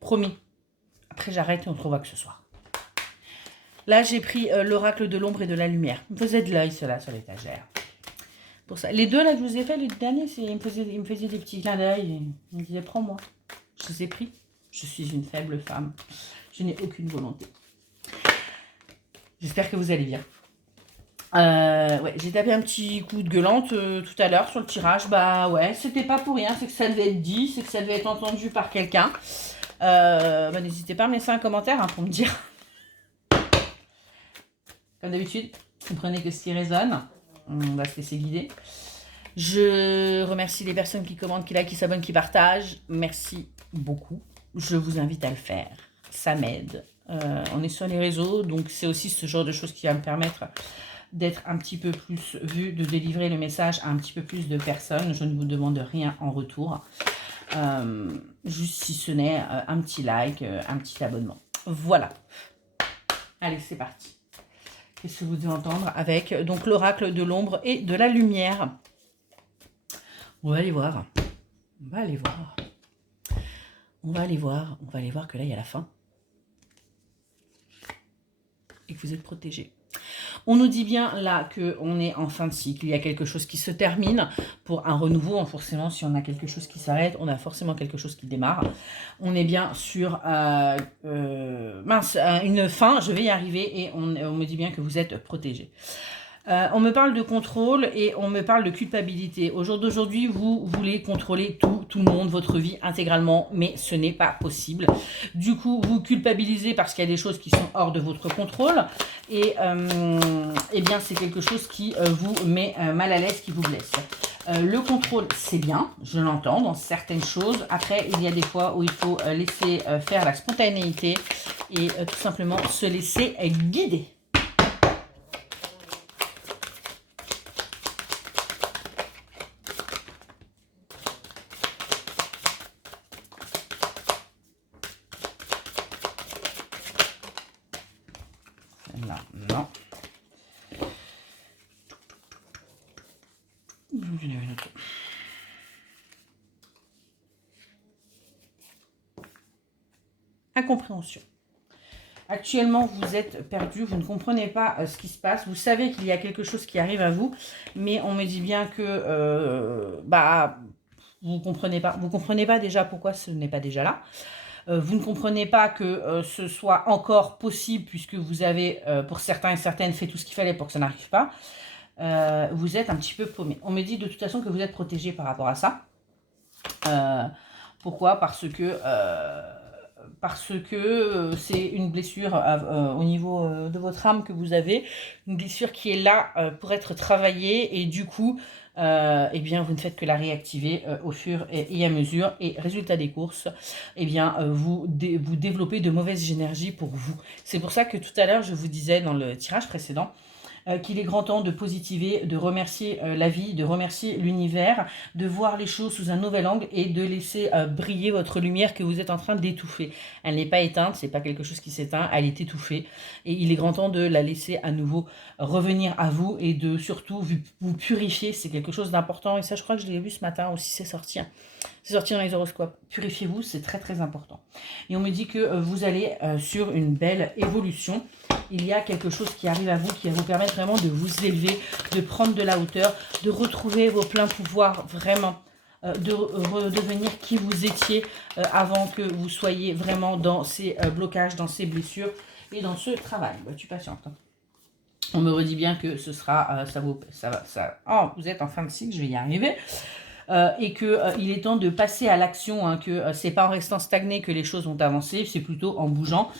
Promis. Après, j'arrête et on se revoit que ce soir. Là, j'ai pris l'oracle de l'ombre et de la lumière. Il me faisait de l'œil, cela, sur l'étagère. Pour ça. Les deux, là, que je vous ai fait, les deux derniers, il me faisait des petits clins d'œil. Il me disait, prends-moi. Je les ai pris. Je suis une faible femme. Je n'ai aucune volonté. J'espère que vous allez bien. Ouais, j'ai tapé un petit coup de gueulante tout à l'heure sur le tirage. Bah ouais, c'était pas pour rien, c'est que ça devait être dit, c'est que ça devait être entendu par quelqu'un. Bah, n'hésitez pas à me laisser un commentaire pour me dire. Comme d'habitude, comprenez que ce qui résonne, on va se laisser guider. Je remercie les personnes qui commentent, qui likent, qui s'abonnent, qui partagent. Merci beaucoup. Je vous invite à le faire. Ça m'aide. On est sur les réseaux, donc c'est aussi ce genre de choses qui va me permettre d'être un petit peu plus vu, de délivrer le message à un petit peu plus de personnes. Je ne vous demande rien en retour. Juste si ce n'est un petit like, un petit abonnement. Voilà. Allez, c'est parti. Qu'est-ce que vous devez entendre avec donc l'oracle de l'ombre et de la lumière? On va aller voir. On va aller voir. On va aller voir. On va aller voir que là, il y a la fin. Et que vous êtes protégés. On nous dit bien là qu'on est en fin de cycle, il y a quelque chose qui se termine pour un renouveau. Forcément, si on a quelque chose qui s'arrête, on a forcément quelque chose qui démarre. On est bien sur une fin, je vais y arriver et on me dit bien que vous êtes protégés. On me parle de contrôle et on me parle de culpabilité. Au jour d'aujourd'hui, vous voulez contrôler tout le monde, votre vie intégralement, mais ce n'est pas possible. Du coup, vous culpabilisez parce qu'il y a des choses qui sont hors de votre contrôle et eh bien, c'est quelque chose qui vous met mal à l'aise, qui vous blesse. Le contrôle, c'est bien, je l'entends dans certaines choses. Après, il y a des fois où il faut laisser faire la spontanéité et tout simplement se laisser guider. Là, non. Incompréhension. Actuellement, vous êtes perdu, vous ne comprenez pas ce qui se passe. Vous savez qu'il y a quelque chose qui arrive à vous, mais on me dit bien que vous ne comprenez pas. Vous ne comprenez pas déjà pourquoi ce n'est pas déjà là. Vous ne comprenez pas que ce soit encore possible puisque vous avez, pour certains et certaines, fait tout ce qu'il fallait pour que ça n'arrive pas. Vous êtes un petit peu paumé. On me dit de toute façon que vous êtes protégé par rapport à ça. Pourquoi? Parce que c'est une blessure au niveau de votre âme que vous avez, une blessure qui est là pour être travaillée et du coup, eh bien, vous ne faites que la réactiver au fur et à mesure et résultat des courses, eh bien, vous développez de mauvaises énergies pour vous. C'est pour ça que tout à l'heure, je vous disais dans le tirage précédent, qu'il est grand temps de positiver, de remercier la vie, de remercier l'univers, de voir les choses sous un nouvel angle et de laisser briller votre lumière que vous êtes en train d'étouffer. Elle n'est pas éteinte, c'est pas quelque chose qui s'éteint, elle est étouffée et il est grand temps de la laisser à nouveau revenir à vous et de surtout vous purifier. C'est quelque chose d'important et ça, je crois que je l'ai vu ce matin aussi, c'est sorti. C'est sorti dans les horoscopes. Purifiez-vous, c'est très très important. Et on me dit que vous allez sur une belle évolution. Il y a quelque chose qui arrive à vous, qui va vous permettre vraiment de vous élever, de prendre de la hauteur, de retrouver vos pleins pouvoirs, vraiment, de redevenir qui vous étiez avant que vous soyez vraiment dans ces blocages, dans ces blessures et dans ce travail. Bah, tu patientes. On me redit bien que ce sera, vous êtes en fin de cycle, je vais y arriver. Et qu'il est temps de passer à l'action, hein, que c'est pas en restant stagné que les choses vont avancer, c'est plutôt en bougeant.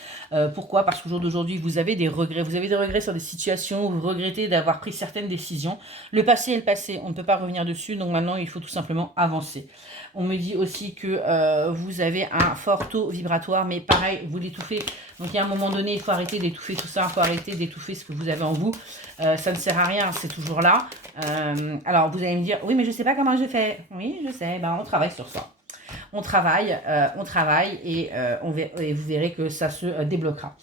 Pourquoi? Parce qu'au jour d'aujourd'hui, vous avez des regrets. Vous avez des regrets sur des situations où vous regrettez d'avoir pris certaines décisions. Le passé est le passé, on ne peut pas revenir dessus, donc maintenant, il faut tout simplement avancer. On me dit aussi que vous avez un fort taux vibratoire, mais pareil, vous l'étouffez. Donc, il y a un moment donné, il faut arrêter d'étouffer tout ça, il faut arrêter d'étouffer ce que vous avez en vous. Ça ne sert à rien, c'est toujours là. Alors, vous allez me dire, oui, mais je ne sais pas comment je fais. Oui, je sais, on travaille sur ça. On travaille et vous verrez que ça se débloquera.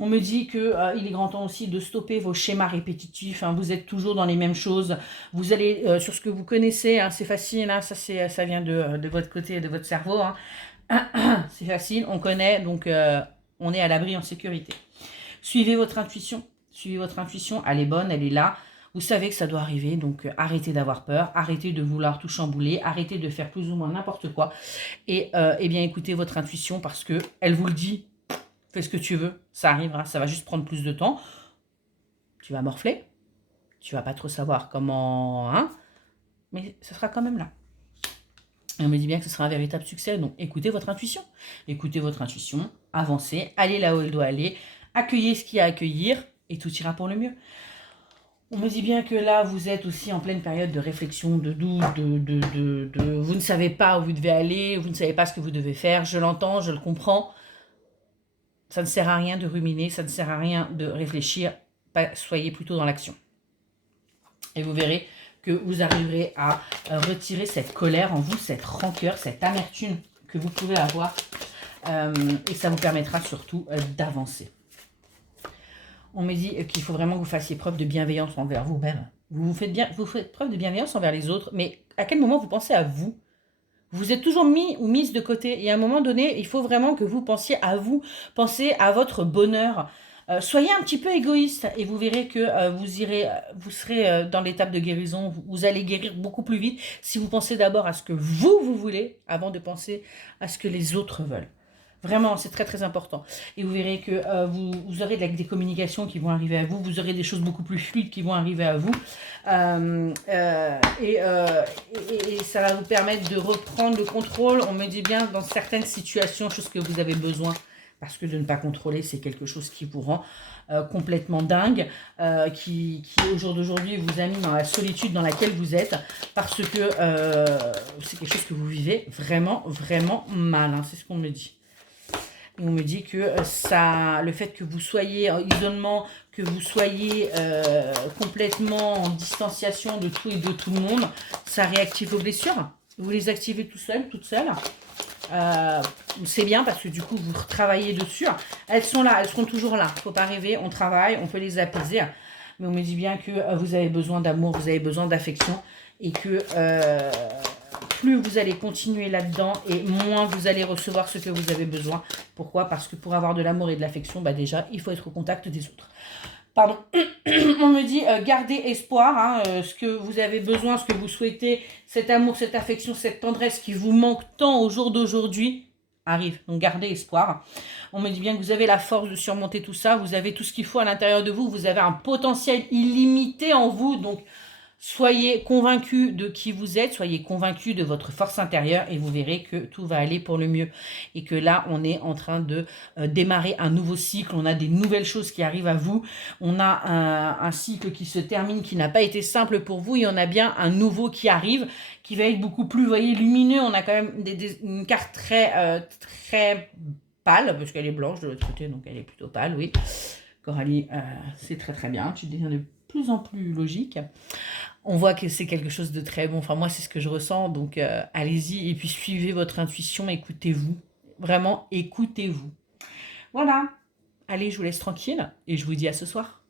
On me dit qu'il est grand temps aussi de stopper vos schémas répétitifs. Hein, vous êtes toujours dans les mêmes choses. Vous allez sur ce que vous connaissez. Hein, c'est facile. Hein, ça vient de votre côté, de votre cerveau. Hein. C'est facile, on connaît, donc on est à l'abri, en sécurité. Suivez votre intuition. Suivez votre intuition, elle est bonne, elle est là. Vous savez que ça doit arriver, donc arrêtez d'avoir peur, arrêtez de vouloir tout chambouler, arrêtez de faire plus ou moins n'importe quoi. Et eh bien écoutez votre intuition parce que elle vous le dit, fais ce que tu veux, ça arrivera, ça va juste prendre plus de temps. Tu vas morfler, tu vas pas trop savoir comment, hein, mais ça sera quand même là. Et on me dit bien que ce sera un véritable succès, donc écoutez votre intuition, avancez, allez là où elle doit aller, accueillez ce qu'il y a à accueillir et tout ira pour le mieux. On me dit bien que là, vous êtes aussi en pleine période de réflexion, de doute, vous ne savez pas où vous devez aller, vous ne savez pas ce que vous devez faire. Je l'entends, je le comprends. Ça ne sert à rien de ruminer, ça ne sert à rien de réfléchir. Soyez plutôt dans l'action. Et vous verrez que vous arriverez à retirer cette colère en vous, cette rancœur, cette amertume que vous pouvez avoir. Et ça vous permettra surtout d'avancer. On me dit qu'il faut vraiment que vous fassiez preuve de bienveillance envers vous-même. Vous faites preuve de bienveillance envers les autres, mais à quel moment vous pensez à vous? Vous êtes toujours mis ou mise de côté. Et à un moment donné, il faut vraiment que vous pensiez à vous, pensez à votre bonheur. Soyez un petit peu égoïste et vous verrez que vous serez dans l'étape de guérison. Vous allez guérir beaucoup plus vite si vous pensez d'abord à ce que vous voulez avant de penser à ce que les autres veulent. Vraiment, c'est très très important. Et vous verrez que vous aurez des communications qui vont arriver à vous, vous aurez des choses beaucoup plus fluides qui vont arriver à vous. Et ça va vous permettre de reprendre le contrôle. On me dit bien dans certaines situations, chose que vous avez besoin. Parce que de ne pas contrôler, c'est quelque chose qui vous rend complètement dingue, qui au jour d'aujourd'hui vous a mis dans la solitude dans laquelle vous êtes, parce que c'est quelque chose que vous vivez vraiment, vraiment mal. Hein, c'est ce qu'on me dit. Et on me dit que le fait que vous soyez en isolement, que vous soyez complètement en distanciation de tout et de tout le monde, ça réactive vos blessures. Vous les activez tout seul, toute seule. C'est bien parce que du coup, vous travaillez dessus. Elles sont là, elles seront toujours là. Il ne faut pas rêver, on travaille, on peut les apaiser. Mais on me dit bien que vous avez besoin d'amour, vous avez besoin d'affection et que plus vous allez continuer là-dedans et moins vous allez recevoir ce que vous avez besoin. Pourquoi? Parce que pour avoir de l'amour et de l'affection, déjà, il faut être au contact des autres. Pardon, on me dit gardez espoir, hein, ce que vous avez besoin, ce que vous souhaitez, cet amour, cette affection, cette tendresse qui vous manque tant au jour d'aujourd'hui arrive. Donc gardez espoir. On me dit bien que vous avez la force de surmonter tout ça, vous avez tout ce qu'il faut à l'intérieur de vous, vous avez un potentiel illimité en vous, donc soyez convaincus de qui vous êtes, soyez convaincus de votre force intérieure et vous verrez que tout va aller pour le mieux. Et que là, on est en train de démarrer un nouveau cycle, on a des nouvelles choses qui arrivent à vous, on a un cycle qui se termine, qui n'a pas été simple pour vous, et on a bien un nouveau qui arrive, qui va être beaucoup plus, vous voyez, lumineux. On a quand même une carte très, très pâle, parce qu'elle est blanche de l'autre côté, donc elle est plutôt pâle, oui. Coralie, c'est très très bien, tu deviens de plus en plus logique. On voit que c'est quelque chose de très bon. Enfin, moi, c'est ce que je ressens. Donc, allez-y et puis suivez votre intuition. Écoutez-vous. Vraiment, écoutez-vous. Voilà. Allez, je vous laisse tranquille et je vous dis à ce soir.